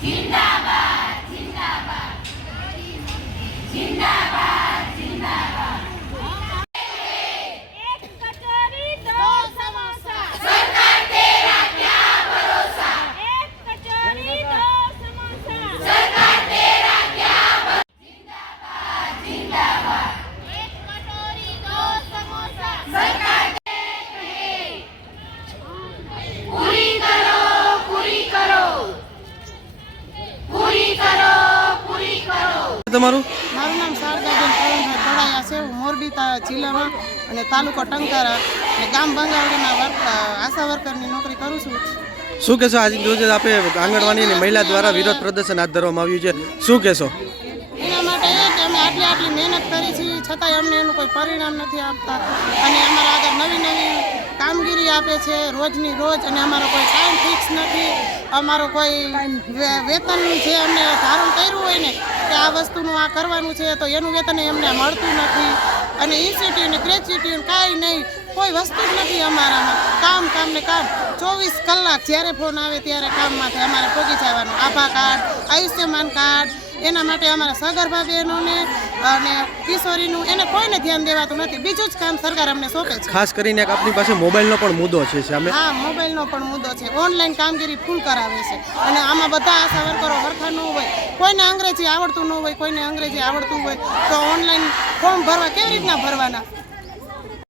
एक कचौरी दो समोसा सरकार तेरा क्या भरोसा एक कचौरी दो समोसा सरकार तेरा क्या जिंदाबाद जिंदाबाद एक कचौरी दो समोसा सरकार पूरी करो पूरी करो पूरी करो पूरी करो। તમારું મારું નામ શારદાબેન કરુણભાઈ પડાયા છે. હું મોરબી જિલ્લામાં અને તાલુકો ટંકારા અને ગામ બંગાવડીમાં આશા વર્કરની નોકરી કરું છું. શું કહેશો? આજે રોજ આપણે આંગણવાડી અને મહિલા દ્વારા વિરોધ પ્રદર્શન હાથ ધરવામાં આવ્યું છે, શું કહેશો? એના માટે એ કે અમે આટલી મહેનત કરી છે છતાંય અમને એનું કોઈ પરિણામ નથી આપતા અને અમારા આગળ નવી નવી કામગીરી આપે છે રોજની રોજ અને અમારો કોઈ ટાઈમ ફિક્સ નથી. અમારો કોઈ વેતન જે અમને ધારણ કર્યું હોય ને કે આ વસ્તુનું આ કરવાનું છે તો એનું વેતન અમને મળતું નથી અને ઇન્સ્ટિટ્યૂટ ને ગ્રેજ્યુએટ કાંઈ નહીં, કોઈ વસ્તુ જ નથી અમારામાં. કામ ને કામ 24 કલાક જ્યારે ફોન આવે ત્યારે કામમાંથી અમારે પહોંચી જવાનું. આભા કાર્ડ, આયુષ્યમાન કાર્ડ, એના માટે અમારા સગર્ભા બહેનોને અને કિશોરીનું એને કોઈને ધ્યાન દેવાતું નથી. બીજું જ કામ સરકાર અમને સોંપે છે. ખાસ કરીને આપણી પાસે મોબાઈલનો પણ મુદ્દો છે સામે. હા, મોબાઈલનો પણ મુદ્દો છે. ઓનલાઈન કામગીરી ફૂલ કરાવે છે અને આમાં બધા આશા વર્કરો સરખા ન હોય. કોઈને અંગ્રેજી આવડતું ન હોય, કોઈને અંગ્રેજી આવડતું હોય તો ઓનલાઈન ફોર્મ ભરવા કેવી રીતના ભરવાના?